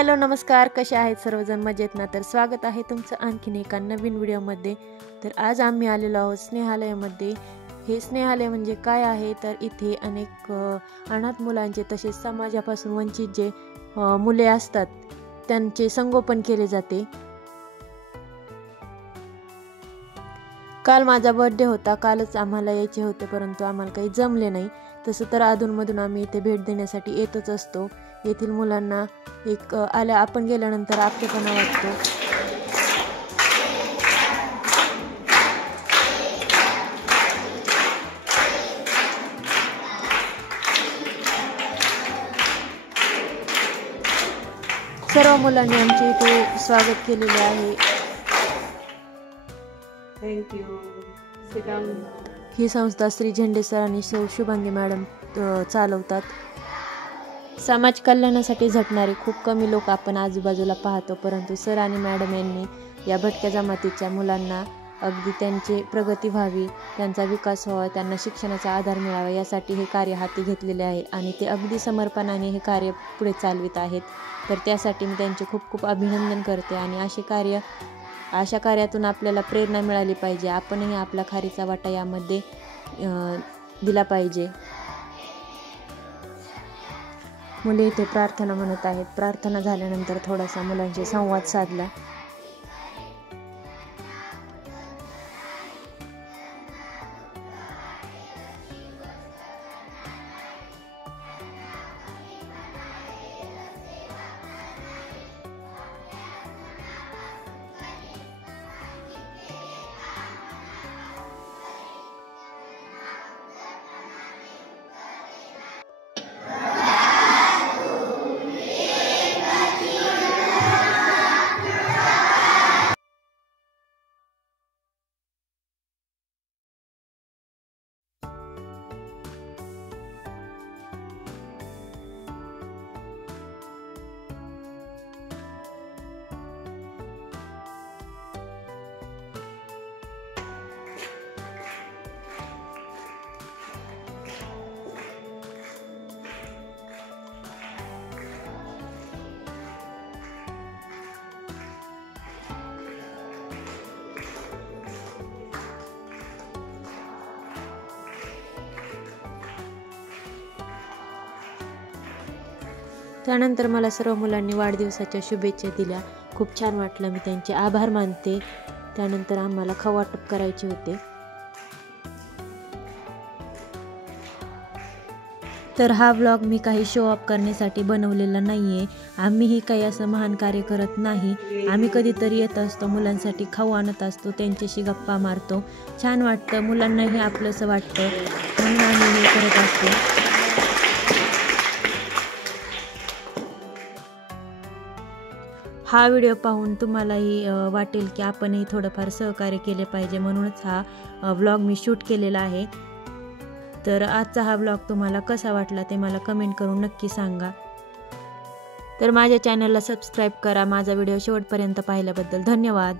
Hello नमस्कार, कसे आहेत सर्वजण? मजेत ना? तर स्वागत आहे तुमचं आणखीन एका नवीन व्हिडिओमध्ये। तर आज आम्ही आलेलो आहोत स्नेहालयामध्ये। हे स्नेहालय म्हणजे काय आहे तर इथे अनेक अनाथ मुलांचे तसेच समाजापासून वंचित जे मुले असतात त्यांचे संगोपन केले जाते। काल माझा बर्थडे होता, कालच आम्हाला यायचे होते परंतु आम्हाला काही जमले नाही। तसं तर अधूनमधून आम्ही इथे भेट देण्यासाठी येतच असतो। येथील मुलांना एक आपण गेल्यानंतर आपलेपणा वाटतो। सर्व मुलांनी आमचे इथे स्वागत केलेले आहे। Thank you. Sit down. ही संस्था श्री झेंडे सर आणि शुभांगी मॅडम चालवतात। समाज कल्याणासाठी झटणारे खूप कमी लोक आपण आजूबाजूला पाहतो, परंतु सर आणि मॅडम यांनी या भटक्या जमातीच्या मुलांना अगदी त्यांची प्रगती व्हावी, त्यांचा विकास व्हावा, त्यांना शिक्षणाचा आधार मिळावा यासाठी हे कार्य हाती घेतलेले आहे आणि ते अगदी समर्पणाने हे कार्य पुढे चालवित आहेत। तर त्यासाठी मी त्यांचे खूप खूप अभिनंदन करते आणि अशा कार्यातून आपल्याला प्रेरणा मिळाली पाहिजे। आपणही आपला खारीचा वाटा यामध्ये दिला पाहिजे। मुले इथे प्रार्थना म्हणत आहेत। प्रार्थना झाल्यानंतर थोडासा मुलांशी संवाद साधला। त्यानंतर मला सर्व मुलांनी वाढदिवसाच्या शुभेच्छा दिल्या। खूप छान वाटलं, मी त्यांचे आभार मानते। त्यानंतर आम्हाला खावाटप करायचे होते। तर हा व्लॉग मी काही शो ऑफ करण्यासाठी बनवलेला नाहीये। आम्हीही काही असं महान कार्य करत नाही। आम्ही कधीतरी येत असतो, मुलांसाठी खाऊ आणत असतो, त्यांच्याशी गप्पा मारतो, छान वाटतं, मुलांनाही आपलंसं वाटतं म्हणून आम्ही हे करत असतो। हा व्हिडिओ पाहून तुम्हालाही वाटेल की आपणही थोडंफार सहकार्य केले पाहिजे, म्हणूनच हा व्लॉग मी शूट केलेला आहे। तर आजचा हा व्लॉग तुम्हाला कसा वाटला ते मला कमेंट करून नक्की सांगा। तर माझ्या चॅनलला सबस्क्राईब करा। माझा व्हिडिओ शेवटपर्यंत पाहिल्याबद्दल धन्यवाद।